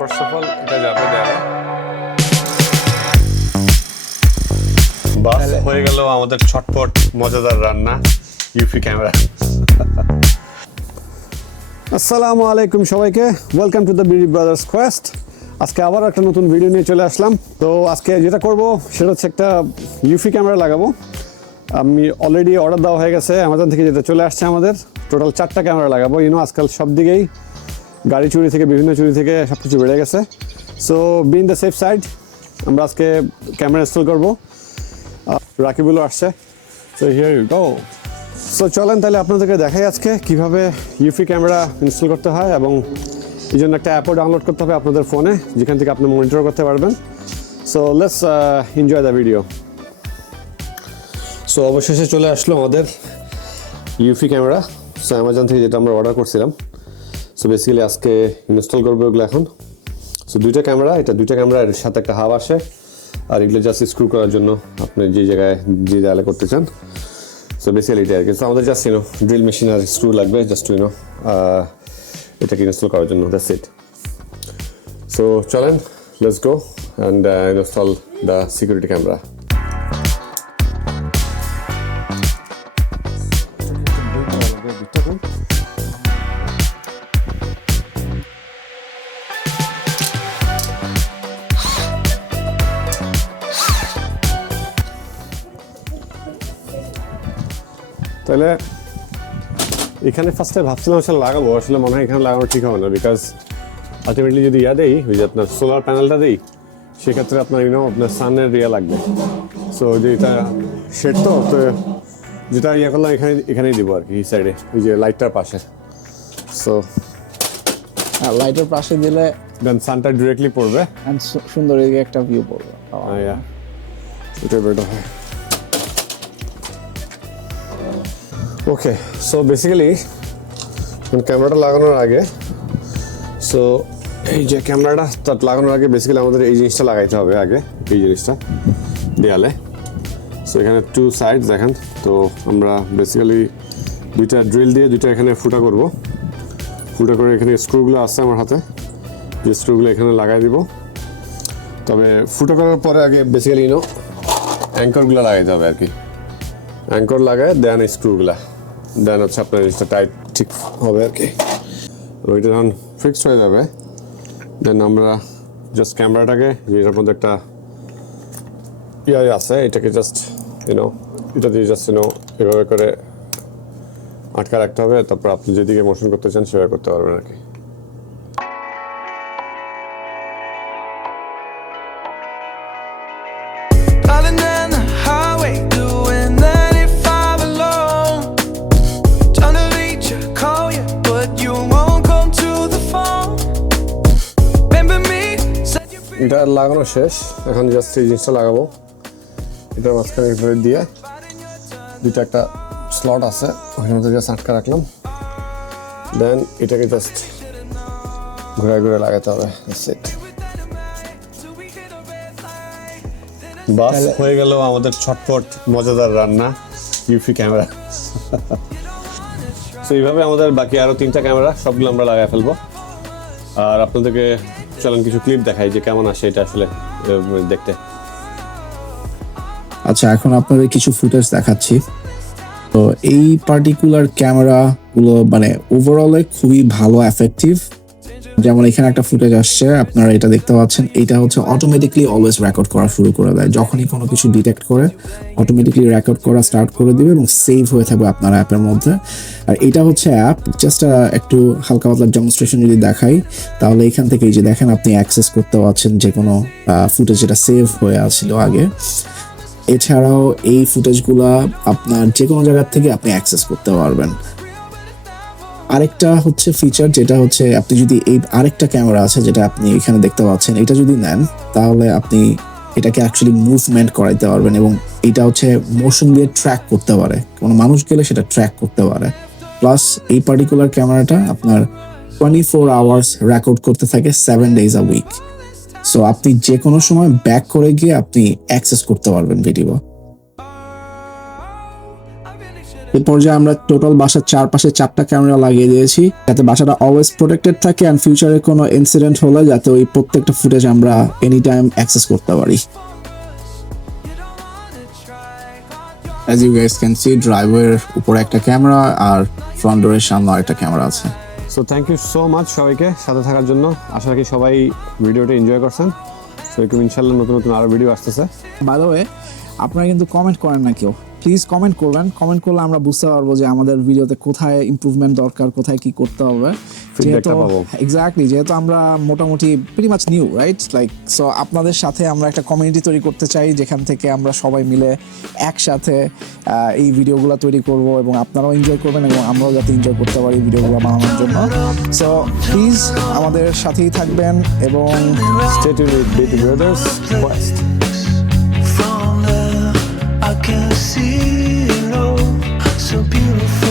First of all এটা যাবে দেয়ালে। বাস হয়ে গেল আমাদের ছটপট মজাদার রান্না ইউফি ক্যামেরা। আসসালামু আলাইকুম সবাইকে, welcome to the BD brothers Quest. আজকে আবার একটা নতুন ভিডিও নিয়ে চলে আসলাম। তো আজকে যেটা করব সেটা হচ্ছে একটা ইউফি ক্যামেরা লাগাবো। আমি অলরেডি অর্ডার দেওয়া হয়ে গেছে অ্যামাজন থেকে, যেটা চলে আসছে আমাদের। টোটাল 4টা ক্যামেরা লাগাবো। আজকাল সব দিকেই গাড়ি চুরি থেকে বিভিন্ন চুরি থেকে সব কিছু বেড়ে গেছে। So being the safe side আমরা আজকে ক্যামেরা ইনস্টল করবো। রাকিবুলও আসছে। So here you go. So চলেন তাহলে আপনাদেরকে দেখাই আজকে কীভাবে ইউফি ক্যামেরা ইনস্টল করতে হয়, এবং এই জন্য একটা অ্যাপও ডাউনলোড করতে হবে আপনাদের ফোনে, যেখান থেকে আপনি মনিটর করতে পারবেন। So let's enjoy the video. So অবশেষে চলে আসলো আমাদের ইউফি ক্যামেরা। সো অ্যামাজন থেকে যেটা আমরা অর্ডার করছিলাম। সো বেসিক্যালি আজকে ইনস্টল করবো এগুলো এখন। সো দুইটা ক্যামেরা, এটা দুইটা ক্যামেরা, এর সাথে একটা হাব আসে, আর এগুলো জাস্ট স্ক্রু করার জন্য আপনি যে জায়গায় যে দেয়ালে করতে চান। সো বেসিক্যালি এটা আর কি। সো আমাদের জাস্ট ড্রিল মেশিন আর স্ক্রু লাগবে জাস্ট এটাকে ইনস্টল করার জন্য। That's it. সো চলেন, let's go and install the security camera. তাহলে এখানে ফার্স্টে ভাবছিলাম আসলে লাগাবো, আসলে মনে হয় এখানে লাগানো ঠিক হবে না, বিকজ আলটিমেটলি যদি দেই, ওই যে আপনার সোলার প্যানেলটা দিই, সেক্ষেত্রে আপনার আপনার সানের লাগবে। সো যে এটা শেড তো যেটা করলাম এখানেই দিব আর কি, এই সাইডে ওই যে লাইটটার পাশে। সো লাইটের পাশে দিলে দেন সানটা ডিরেক্টলি পড়বে, সুন্দর একটা ভিউ পড়বে। এটা বেটার হয়। ওকে, সো বেসিক্যালি ক্যামেরাটা লাগানোর আগে, সো এই যে ক্যামেরাটা লাগানোর আগে বেসিক্যালি আমাদের এই জিনিসটা লাগাইতে হবে আগে, এই জিনিসটা দেয়ালে। সো এখানে 2 সাইড দেখেন। তো আমরা বেসিক্যালি দুইটা ড্রিল দিয়ে দুইটা এখানে ফুটা করব। ফুটা করে এখানে স্ক্রুগুলো আছে আমার হাতে, যে স্ক্রুগুলো এখানে লাগাই দিব। তবে ফুটা করার পরে আগে বেসিক্যালি অ্যাঙ্করগুলো লাগাইতে হবে আর কি। অ্যাঙ্কর লাগায় দেন স্ক্রুগুলা, দেন হচ্ছে আপনার জিনিসটা টাইট ঠিক হবে আর কি। ওইটা যখন ফিক্সড হয়ে যাবে, দেন আমরা জাস্ট ক্যামেরাটাকে, যেটার মধ্যে একটা আছে, এটাকে জাস্ট এটা দিয়ে জাস্ট এভাবে করে আটকা রাখতে হবে। তারপর আপনি যেদিকে মোশন করতে চান সেভাবে করতে পারবেন আর কি। এটা লাগানো শেষ, এখন জাস্ট এই জিনিসটা লাগাবো। এটার মাঝখানে দিয়ে দুইটা একটা স্লট আছে, ওখানে মধ্যে জাস্ট আটকা রাখলাম। দেন এটাকে জাস্ট ঘুরে ঘুরে লাগাতে হবে। বাস হয়ে গেল আমাদের ছটপট মজাদার রান্না ইউফি ক্যামেরা। তো এইভাবে আমাদের বাকি আরো 3টা ক্যামেরা সবগুলো আমরা লাগাই ফেলবো। আর আপনাদেরকে চলেন কিছু ক্লিপ দেখাই যে কেমন আসে এটা আসলে দেখতে। আচ্ছা, এখন আপনাদের কিছু ফুটেজ দেখাচ্ছি। তো এই পার্টিকুলার ক্যামেরাগুলো মানে ওভারঅলে খুবই ভালো এফেক্টিভ। যেমন এখানে একটা ফুটেজ আসছে, আপনারা এটা দেখতে পাচ্ছেন। এটা হচ্ছে অটোমেটিকলি অলওয়েজ রেকর্ড করা শুরু করে দেয়। যখনই কোনো কিছু ডিটেক্ট করে অটোমেটিকলি রেকর্ড করা স্টার্ট করে দিবে এবং সেভ হয়ে থাকবে আপনার অ্যাপের মধ্যে। আর এটা হচ্ছে অ্যাপ। জাস্ট একটু হালকা পাতলা ডেমনস্ট্রেশন যদি দেখাই, তাহলে এখান থেকে যে দেখেন আপনি অ্যাক্সেস করতে পারছেন যে কোনো ফুটেজ যেটা সেভ হয়ে আছিল আগে। এছাড়াও এই ফুটেজগুলা আপনার যে কোনো জায়গার থেকে আপনি অ্যাক্সেস করতে পারবেন। আরেকটা হচ্ছে ফিচার, যেটা হচ্ছে আপনি যদি এই আরেকটা ক্যামেরা আছে যেটা আপনি এখানে দেখতে পাচ্ছেন, এটা যদি নেন তাহলে আপনি এটাকে অ্যাকচুয়ালি মুভমেন্ট করাইতে পারবেন, এবং এটা হচ্ছে মোশন দিয়ে ট্র্যাক করতে পারে। কোনো মানুষ গেলে সেটা ট্র্যাক করতে পারে। প্লাস এই পার্টিকুলার ক্যামেরাটা আপনার 24 আওয়ার্স রেকর্ড করতে থাকে 7 days a week। সো আপনি যে কোনো সময় ব্যাক করে গিয়ে আপনি অ্যাক্সেস করতে পারবেন ভিডিও। এই পর্যায়ে আমরা টোটাল বাসার চারপাশে 4টা ক্যামেরা লাগিয়ে দিয়েছি, যাতে বাসাটা অলওয়েজ প্রোটেক্টেড থাকে অ্যান্ড ফিউচারে কোনো ইনসিডেন্ট হলে যাতে ওই প্রত্যেকটা ফুটেজ আমরা এনি টাইম অ্যাক্সেস করতে পারি। As you guys can see, ড্রাইভারের উপরে একটা ক্যামেরা আর ফ্রন্ট ডোরের সামনে একটা ক্যামেরা আছে। So thank you so much সবাইকে সাথে থাকার জন্য। আশা রাখি সবাই ভিডিওটা এনজয় করছেন। সো এরকম ইনশাল্লাহ নতুন নতুন আরও ভিডিও আসতেছে। বাই দ্য ওয়ে, আপনারা কিন্তু কমেন্ট করেন না কেউ, প্লিজ কমেন্ট করবেন। কমেন্ট করলে আমরা বুঝতে পারবো যে আমাদের ভিডিওতে কোথায় ইমপ্রুভমেন্ট দরকার, কোথায় কি করতে হবে। যেহেতু এক্স্যাক্টলি, যেহেতু আমরা মোটামুটি pretty much new, right? Like so আপনাদের সাথে আমরা একটা কমিউনিটি তৈরি করতে চাই, যেখান থেকে আমরা সবাই মিলে একসাথে এই ভিডিওগুলো তৈরি করব এবং আপনারাও এনজয় করবেন এবং আমরাও যাতে এনজয় করতে পারি ভিডিওগুলো বানানোর জন্য। সো প্লিজ আমাদের সাথেই থাকবেন এবং Stay tuned with Baby Brothers Quest. From there, I can see it all so beautiful.